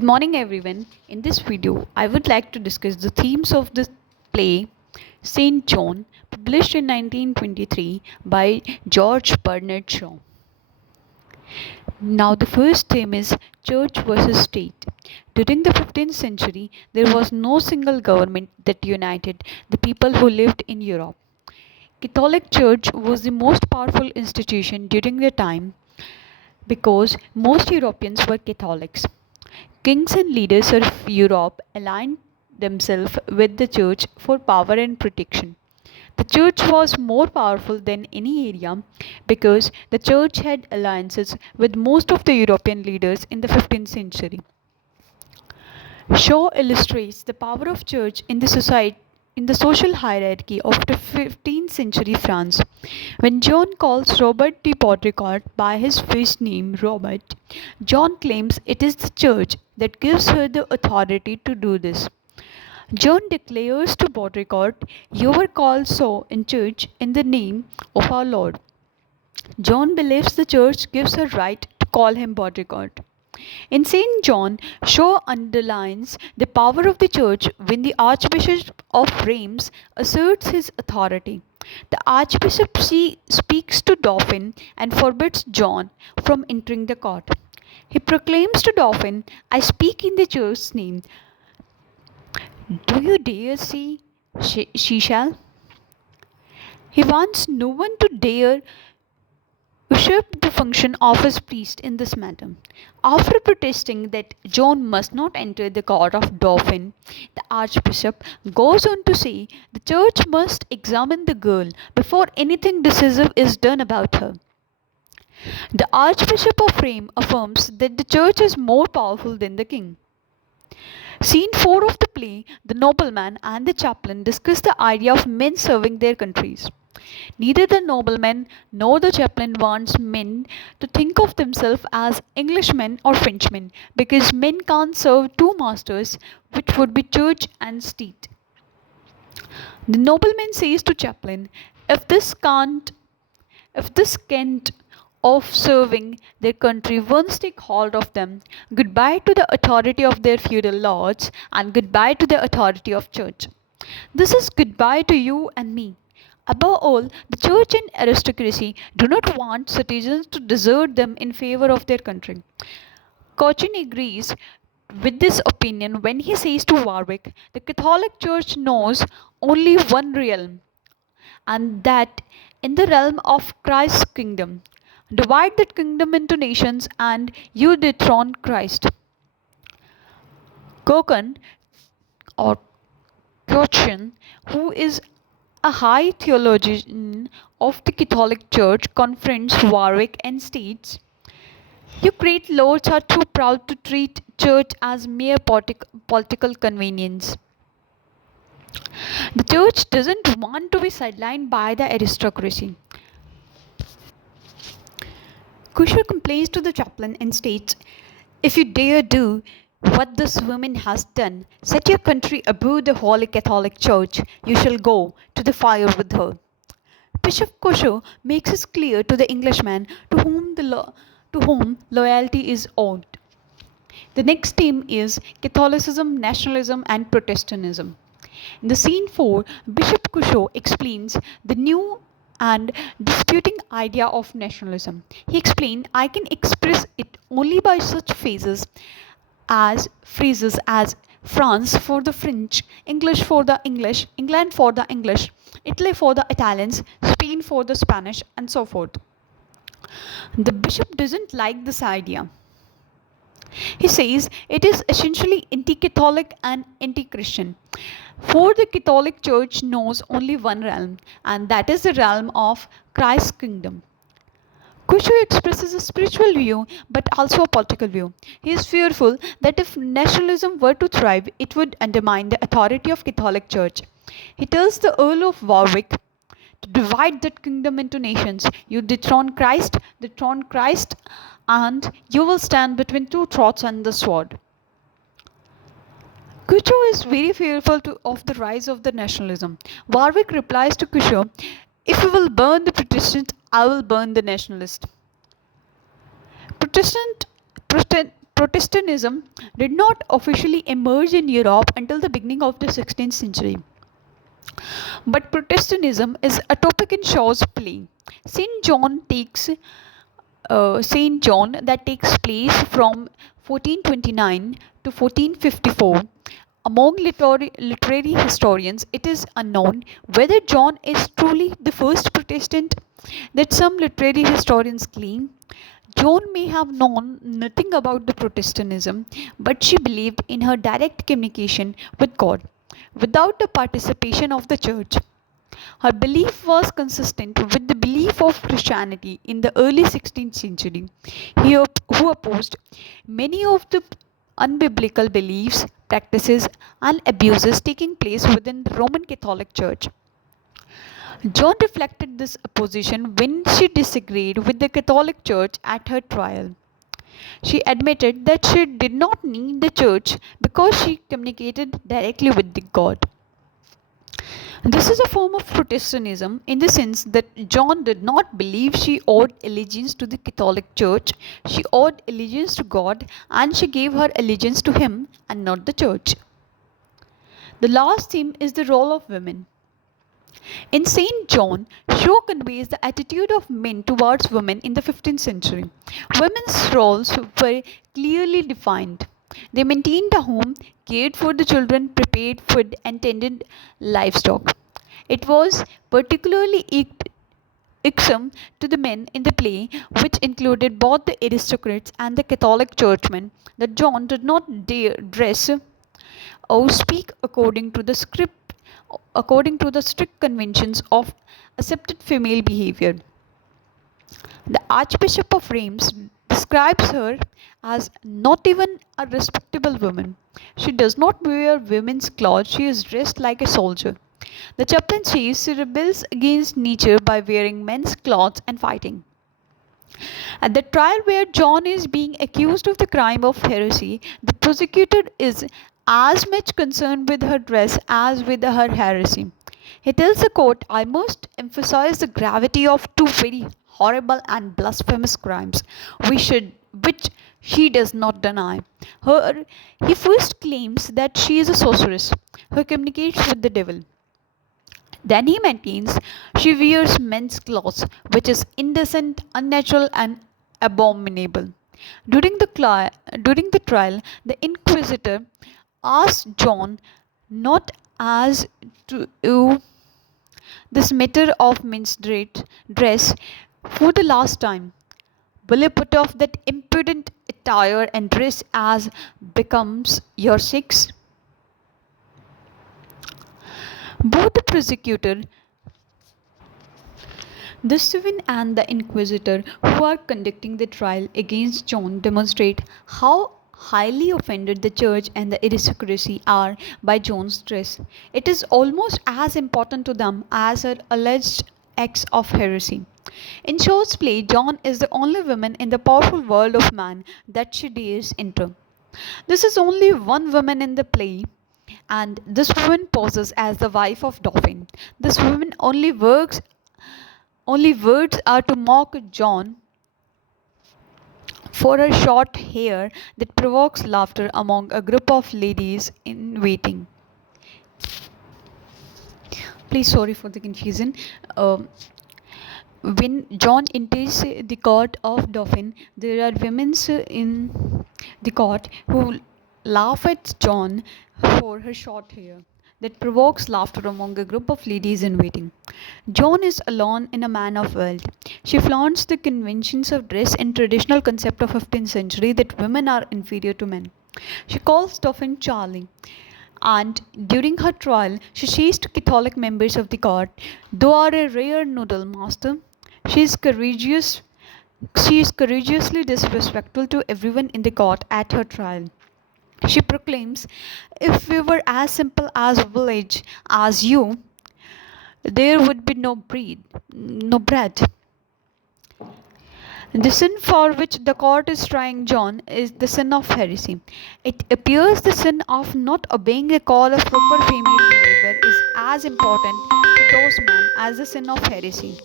Good morning, everyone. In this video, I would like to discuss the themes of the play Saint Joan, published in 1923 by George Bernard Shaw. Now, the first theme is Church versus State. During the 15th century, there was no single government that united the people who lived in Europe. Catholic Church was the most powerful institution during the time because most Europeans were Catholics. Kings and leaders of Europe aligned themselves with the church for power and protection. The church was more powerful than any area because the church had alliances with most of the European leaders in the 15th century. Shaw illustrates the power of church in the social hierarchy of the 15th century France. When John calls Robert de Baudricourt by his first name, Robert, John claims it is the church that gives her the authority to do this. John declares to Baudricourt, "You were called so in church in the name of our Lord." John believes the church gives her right to call him Baudricourt. In Saint John, Shaw underlines the power of the church when the Archbishop of Reims asserts his authority. The Archbishop speaks to Dauphin and forbids John from entering the court. He proclaims to Dauphin, "I speak in the church's name. Do you dare say she shall?" He wants no one to dare usurped the function of his priest in this matter. After protesting that John must not enter the court of Dauphin, the archbishop goes on to say the church must examine the girl before anything decisive is done about her. The Archbishop of Rheims affirms that the church is more powerful than the king. Scene 4 of the play, the nobleman and the chaplain discuss the idea of men serving their countries. Neither the nobleman nor the chaplain wants men to think of themselves as Englishmen or Frenchmen because men can't serve two masters, which would be church and state. The nobleman says to chaplain, if this can't of serving their country once take hold of them, goodbye to the authority of their feudal lords and goodbye to the authority of church. This is goodbye to you and me. Above all, the church and aristocracy do not want citizens to desert them in favor of their country. Cochin agrees with this opinion when he says to Warwick, the Catholic Church knows only one realm, and that in the realm of Christ's kingdom. Divide that kingdom into nations and you dethrone Christ. Cochin or Cochin, who is a high theologian of the Catholic Church, confronts Warwick and states, "You great lords are too proud to treat church as mere political convenience." The church doesn't want to be sidelined by the aristocracy. Kusher complains to the chaplain and states, "If you dare do what this woman has done, set your country above the Holy Catholic Church, you shall go to the fire with her." Bishop Kusher makes it clear to the Englishman to whom loyalty is owed. The next theme is Catholicism, nationalism, and Protestantism. In the scene 4, Bishop Kusher explains the new and disputing idea of nationalism. He explained, "I can express it only by such phrases as France for the French, English for the English, England for the English, Italy for the Italians, Spain for the Spanish, and so forth." The bishop doesn't like this idea. He says it is essentially anti-Catholic and anti-Christian. For the Catholic Church knows only one realm, and that is the realm of Christ's kingdom. Kusher expresses a spiritual view but also a political view. He is fearful that if nationalism were to thrive, it would undermine the authority of Catholic Church. He tells the Earl of Warwick to divide that kingdom into nations. You dethrone Christ, and you will stand between two throats and the sword. Kusher is very fearful of the rise of the nationalism. Warwick replies to Kusher, "If you will burn the Protestant, I will burn the nationalist." Protestantism did not officially emerge in Europe until the beginning of the 16th century. But Protestantism is a topic in Shaw's play. Saint Joan that takes place from 1429 to 1454. Among literary historians, it is unknown whether John is truly the first Protestant that some literary historians claim. Joan may have known nothing about the Protestantism, but she believed in her direct communication with God without the participation of the church. Her belief was consistent with the belief of Christianity in the early 16th century, who opposed many of the unbiblical beliefs, practices, and abuses taking place within the Roman Catholic Church. Joan reflected this opposition when she disagreed with the Catholic Church at her trial. She admitted that she did not need the church because she communicated directly with the God. This is a form of Protestantism in the sense that John did not believe she owed allegiance to the Catholic Church. She owed allegiance to God and she gave her allegiance to Him and not the Church. The last theme is the role of women. In Saint John, Shaw conveys the attitude of men towards women in the 15th century. Women's roles were clearly defined. They maintained a home, cared for the children, prepared food, and tended livestock. It was particularly irksome to the men in the play, which included both the aristocrats and the Catholic churchmen, that John did not dare dress or speak according to the strict conventions of accepted female behavior. The Archbishop of Reims describes her as not even a respectable woman. She does not wear women's clothes, she is dressed like a soldier. The chaplain says she rebels against nature by wearing men's clothes and fighting. At the trial where John is being accused of the crime of heresy, the prosecutor is as much concerned with her dress as with her heresy. He tells the court, I must emphasize the gravity of two very horrible and blasphemous crimes, which she does not deny. He first claims that she is a sorceress who communicates with the devil. Then he maintains she wears men's clothes, which is indecent, unnatural, and abominable. During the trial, the inquisitor asked John not as to this matter of men's dress for the last time. Will you put off that impudent attire and dress as becomes your sex? Both the prosecutor, the Sovereign and the Inquisitor who are conducting the trial against John demonstrate how highly offended the church and the aristocracy are by John's dress. It is almost as important to them as her alleged acts of heresy. In Shaw's play, John is the only woman in the powerful world of man that she dares enter. This is only one woman in the play, and this woman poses as the wife of Dauphin. This woman only words are to mock John for her short hair that provokes laughter among a group of ladies in waiting. Please, sorry for the confusion. When John enters the court of Dauphin, there are women in the court who laugh at John for her short hair that provokes laughter among a group of ladies in waiting. Joan is alone in a man of world. She flaunts the conventions of dress and traditional concept of 15th century that women are inferior to men. She calls Dauphin Charlie, and during her trial she says to Catholic members of the court, "Thou art a rare noodle, master." She is courageously disrespectful to everyone in the court at her trial. She proclaims, "If we were as simple as village as you, there would be no bread." The sin for which the court is trying John is the sin of heresy. It appears the sin of not obeying the call of proper female behavior is as important to those men as the sin of heresy.